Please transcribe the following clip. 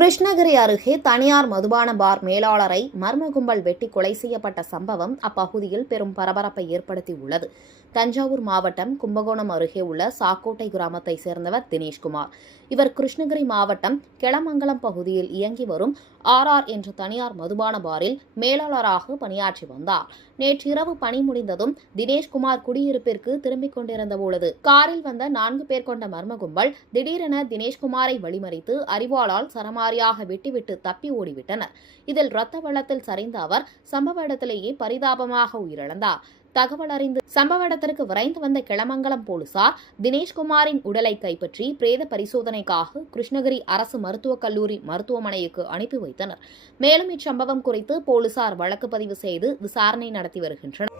கிருஷ்ணகிரி அருகே தனியார் மதுபான பார் மேலாளரை மர்ம கும்பல் வெட்டி கொலை செய்யப்பட்ட சம்பவம் அப்பகுதியில் பெரும் பரபரப்பை ஏற்படுத்தியுள்ளது. தஞ்சாவூர் மாவட்டம் கும்பகோணம் அருகே உள்ள சாக்கோட்டை கிராமத்தை சேர்ந்தவர் தினேஷ்குமார். இவர் கிருஷ்ணகிரி மாவட்டம் கெளமங்கலம் பகுதியில் இயங்கி வரும் RR என்ற தனியார் மதுபான பாரில் மேலாளராக பணியாற்றி வந்தார். நேற்றிரவு பணி முடிந்ததும் தினேஷ்குமார் குடியிருப்பிற்கு திரும்பிக் கொண்டிருந்தபொழுது காரில் வந்த 4 பேர் கொண்ட மர்ம கும்பல் திடீரென தினேஷ்குமாரை வழிமறித்து அரிவாளால் சரமாரியாக வெட்டிவிட்டு தப்பி ஓடிவிட்டனர். இதில் இரத்த வெள்ளத்தில் சரிந்த அவர் சம்பவ இடத்திலேயே பரிதாபமாக உயிரிழந்தார். தகவல் அறிந்து சம்பவ இடத்திற்கு விரைந்து வந்த கெளமங்கலம் போலீசார் தினேஷ்குமாரின் உடலை கைப்பற்றி பிரேத பரிசோதனைக்காக கிருஷ்ணகிரி அரசு மருத்துவக் கல்லூரி மருத்துவமனைக்கு அனுப்பி வைத்தனர். மேலும் இச்சம்பவம் குறித்து போலீசார் வழக்கு பதிவு செய்து விசாரணை நடத்தி வருகின்றனர்.